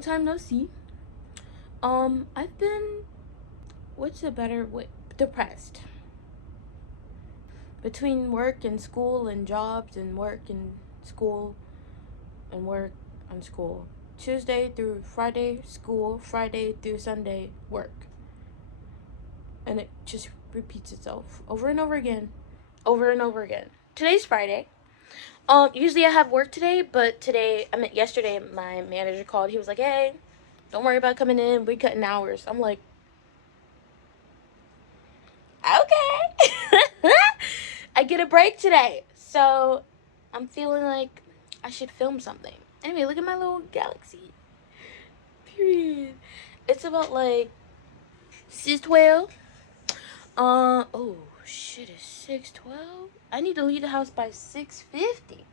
long time no see. I've been, what's a better way, depressed. Between work and school and jobs and work and school and work and school. Tuesday through Friday, school. Friday through Sunday, work. And it just repeats itself over and over again. Over and over again. Today's Friday. Usually I have work today, but yesterday my manager called. He was like, hey, don't worry about coming in. We're cutting hours. I'm like, okay. I get a break today. So I'm feeling like I should film something. Anyway, look at my little galaxy. Period. It's about like 6:12. Oh shit, it's 6:12. I need to leave the house by 6:50.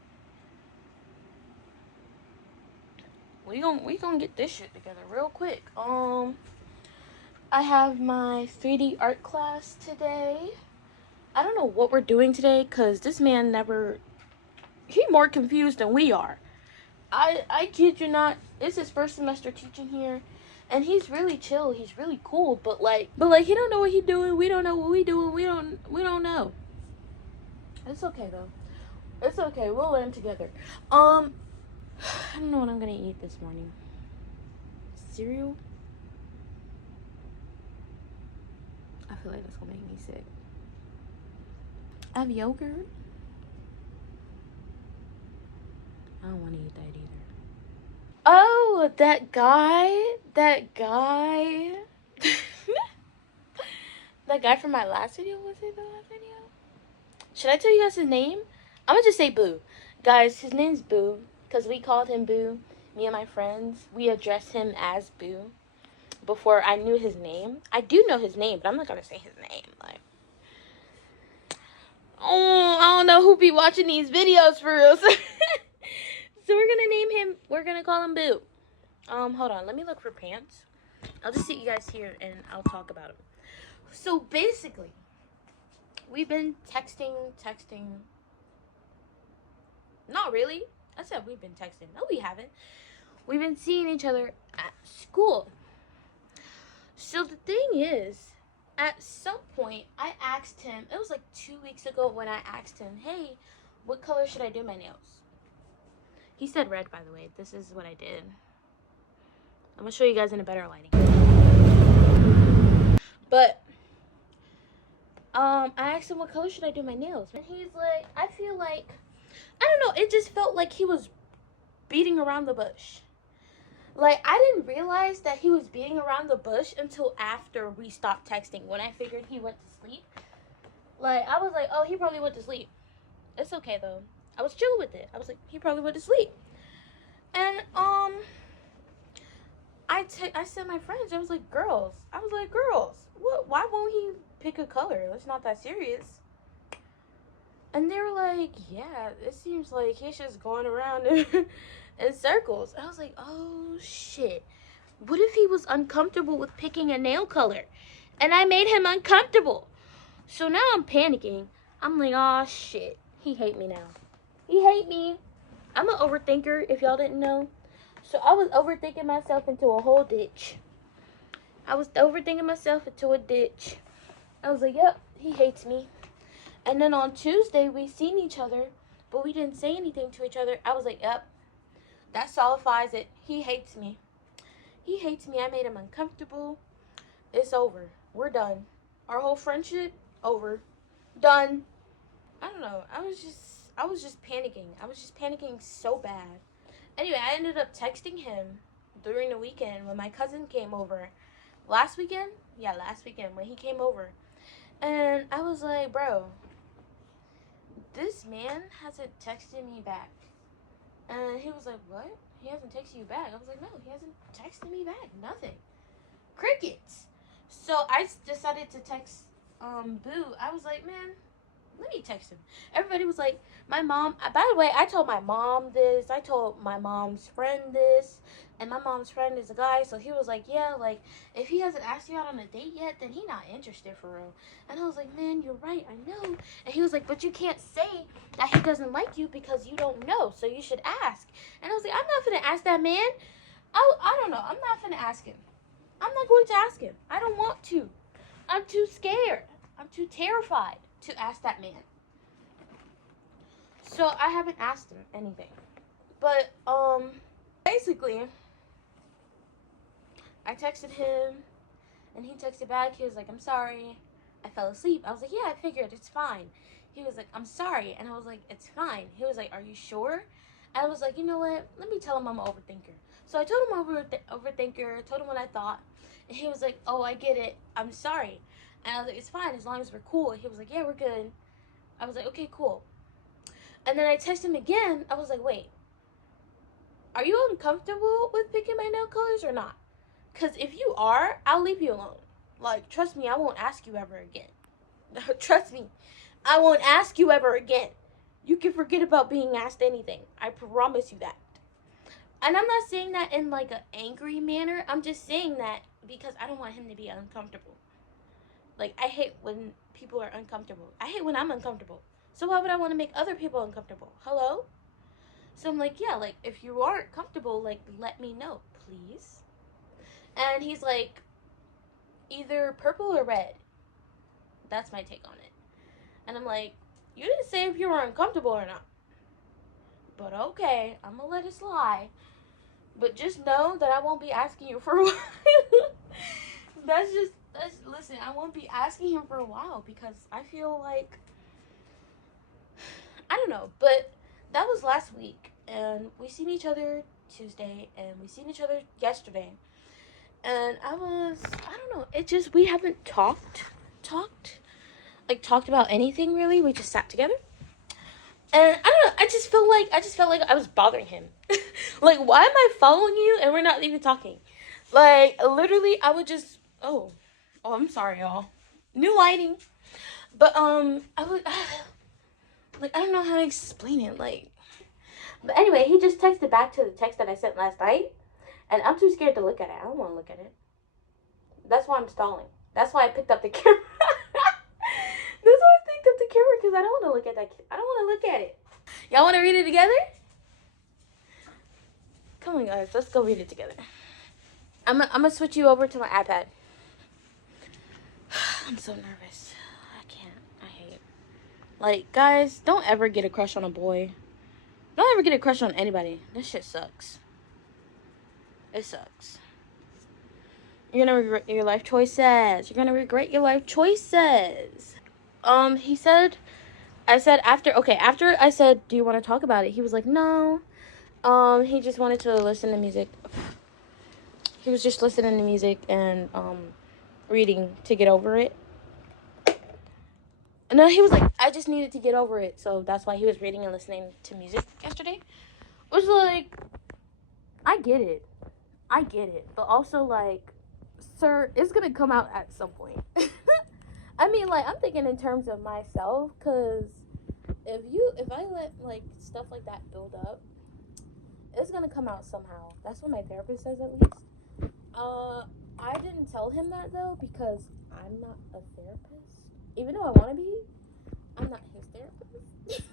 We gonna get this shit together real quick. I have my 3D art class today. I don't know what we're doing today because this man he more confused than we are. I kid you not, it's his first semester teaching here, and he's really chill, he's really cool, but like he don't know what he doing, we don't know what we doing, we don't know. It's okay though. It's okay, we'll learn together. I don't know what I'm gonna eat this morning. Cereal? I feel like that's gonna make me sick. I have yogurt. I don't want to eat that either. Oh, that guy. That guy from my last video. Was it the last video? Should I tell you guys his name? I'm gonna just say Boo. Guys, his name's Boo. Because we called him Boo. Me and my friends. We addressed him as Boo. Before I knew his name. I do know his name, but I'm not gonna say his name. Like, oh, I don't know who be watching these videos for real. So we're gonna name him, we're gonna call him Boo. Hold on, let me look for pants. I'll just sit you guys here and I'll talk about him. So basically, we've been texting. Not really. I said we've been texting. No, we haven't. We've been seeing each other at school. So the thing is, at some point, I asked him, it was like 2 weeks ago when I asked him, hey, what color should I do my nails? He said red, by the way. This is what I did. I'm going to show you guys in a better lighting. But, I asked him what color should I do my nails. And he's like, I feel like, I don't know, it just felt like he was beating around the bush. Like, I didn't realize that he was beating around the bush until after we stopped texting. When I figured he went to sleep. Like, I was like, oh, he probably went to sleep. It's okay, though. I was chill with it. I was like, he probably went to sleep. And, I said my friends, I was like, girls, what, why won't he pick a color? It's not that serious. And they were like, yeah, it seems like he's just going around in circles. I was like, oh, shit. What if he was uncomfortable with picking a nail color? And I made him uncomfortable. So now I'm panicking. I'm like, oh, shit. He hate me now. He hate me. I'm an overthinker, if y'all didn't know. So I was overthinking myself into a whole ditch. I was overthinking myself into a ditch. I was like, yep, he hates me. And then on Tuesday, we seen each other, but we didn't say anything to each other. I was like, yep, that solidifies it. He hates me. He hates me. I made him uncomfortable. It's over. We're done. Our whole friendship, over. Done. I don't know. I was just panicking. I was just panicking so bad. Anyway, I ended up texting him during the weekend when my cousin came over. Last weekend? Yeah, last weekend when he came over. And I was like, bro, this man hasn't texted me back. And he was like, what? He hasn't texted you back? I was like, no, he hasn't texted me back. Nothing. Crickets. So I decided to text Boo. I was like, man, let me text him. Everybody was like, my mom, by the way, I told my mom this. I told my mom's friend this. And my mom's friend is a guy. So he was like, yeah, like, if he hasn't asked you out on a date yet, then he not interested for real. And I was like, man, you're right. I know. And he was like, but you can't say that he doesn't like you because you don't know. So you should ask. And I was like, I'm not going to ask that man. I don't know. I'm not gonna ask him. I'm not going to ask him. I don't want to. I'm too scared. I'm too terrified to ask that man. So I haven't asked him anything. But basically I texted him and he texted back. He was like, "I'm sorry. I fell asleep." I was like, "Yeah, I figured. It's fine." He was like, "I'm sorry." And I was like, "It's fine." He was like, "Are you sure?" And I was like, "You know what? Let me tell him I'm an overthinker." So I told him I'm an overthinker, told him what I thought. And he was like, "Oh, I get it. I'm sorry." And I was like, "It's fine as long as we're cool." He was like, "Yeah, we're good." I was like, "Okay, cool." And then I texted him again. I was like, "Wait, are you uncomfortable with picking my nail colors or not? Because if you are, I'll leave you alone. Like, trust me, I won't ask you ever again. Trust me, I won't ask you ever again. You can forget about being asked anything. I promise you that." And I'm not saying that in like an angry manner. I'm just saying that because I don't want him to be uncomfortable. Like, I hate when people are uncomfortable. I hate when I'm uncomfortable. So why would I want to make other people uncomfortable? Hello? So I'm like, yeah, like, if you aren't comfortable, like, let me know, please. And he's like, either purple or red. That's my take on it. And I'm like, you didn't say if you were uncomfortable or not. But okay, I'm gonna let it slide. But just know that I won't be asking you for a while. Listen, I won't be asking him for a while because I feel like, I don't know, but that was last week. And we seen each other Tuesday and we seen each other yesterday. And I don't know, it just, we haven't talked about anything really. We just sat together. And I don't know, I just felt like I was bothering him. Like, why am I following you and we're not even talking? Like, literally, I would just, oh, I'm sorry, y'all. New lighting. But, I would, like, I don't know how to explain it, like. But anyway, he just texted back to the text that I sent last night. And I'm too scared to look at it. I don't want to look at it. That's why I'm stalling. That's why I picked up the camera. That's why I picked up the camera, because I don't want to look at that. I don't want to look at it. Y'all want to read it together? Come on, guys. Let's go read it together. I'm gonna switch you over to my iPad. I'm so nervous. I can't. I hate. Like, guys, don't ever get a crush on a boy. Don't ever get a crush on anybody. This shit sucks. It sucks. You're gonna regret your life choices. You're gonna regret your life choices. He said, after I said, "Do you want to talk about it?" He was like, "No." He just wanted to listen to music. He was just listening to music and, reading to get over it. And then he was like, I just needed to get over it. So that's why he was reading and listening to music yesterday. It was like, I get it. But also, like, sir, it's going to come out at some point. I mean, like, I'm thinking in terms of myself. Because if I let, like, stuff like that build up, it's going to come out somehow. That's what my therapist says, at least. I didn't tell him that, though, because I'm not a therapist. Even though I want to be, I'm not his therapist.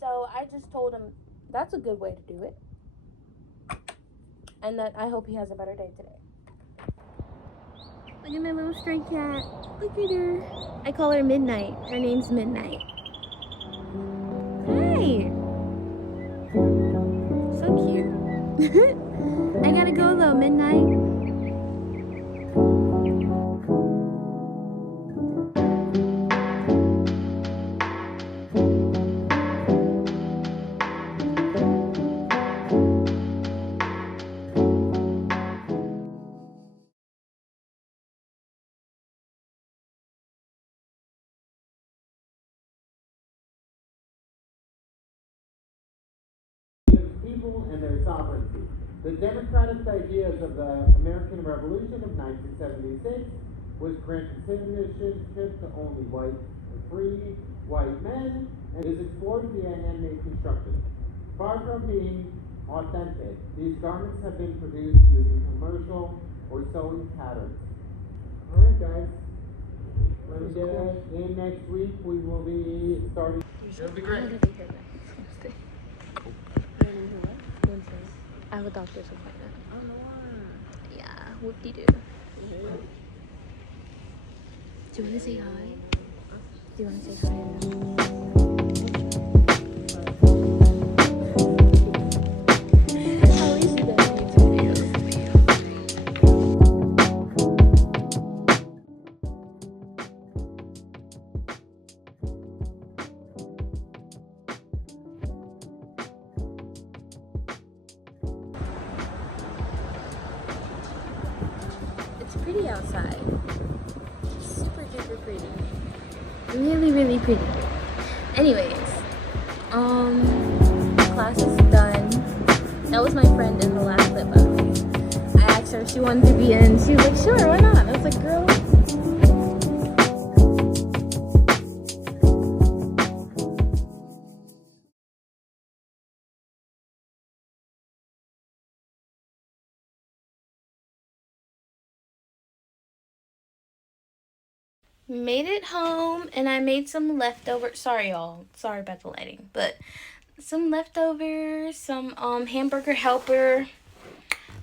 So I just told him that's a good way to do it. And that I hope he has a better day today. Look at my little stray cat. Look at her. I call her Midnight. Her name's Midnight. Hi. So cute. I gotta go though, Midnight. People and their sovereignty. The democratic ideas of the American Revolution of 1976 was granted citizenship to only white and free white men and is explored via handmade construction. Far from being authentic, these garments have been produced using commercial or sewing patterns. Alright guys, let me get it in next week. We will be starting. It'll be great. I have a doctor's appointment. Oh, no one. Yeah, whoop-de-doo. Yeah. Do you want to say hi? Do you want to say hi? At least you guys YouTube videos. It's pretty outside. Super duper pretty. Really, really pretty. Anyways, class is done. That was my friend in the last clip. I asked her if she wanted to be in. She was like, sure, why not? I was like, girl. Made it home and I made some leftovers. Sorry, y'all. Sorry about the lighting, but some leftovers, some hamburger helper,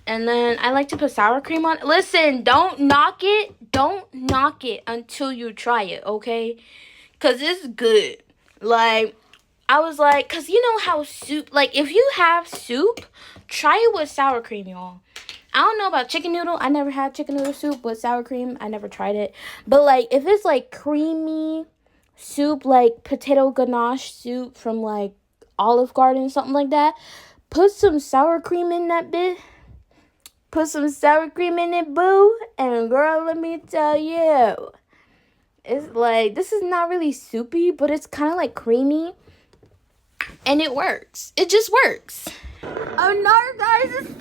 and then I like to put sour cream on. Listen, don't knock it. Don't knock it until you try it, okay? Cause it's good. Like, I was like, cause you know how soup. Like, if you have soup, try it with sour cream, y'all. I don't know about chicken noodle. I never had chicken noodle soup with sour cream. I never tried it. But, like, if it's, like, creamy soup, like potato ganache soup from, like, Olive Garden, something like that, put some sour cream in that bit. Put some sour cream in it, boo. And, girl, let me tell you, it's, like, this is not really soupy, but it's kind of, like, creamy. And it works. It just works. Oh, no, guys, it's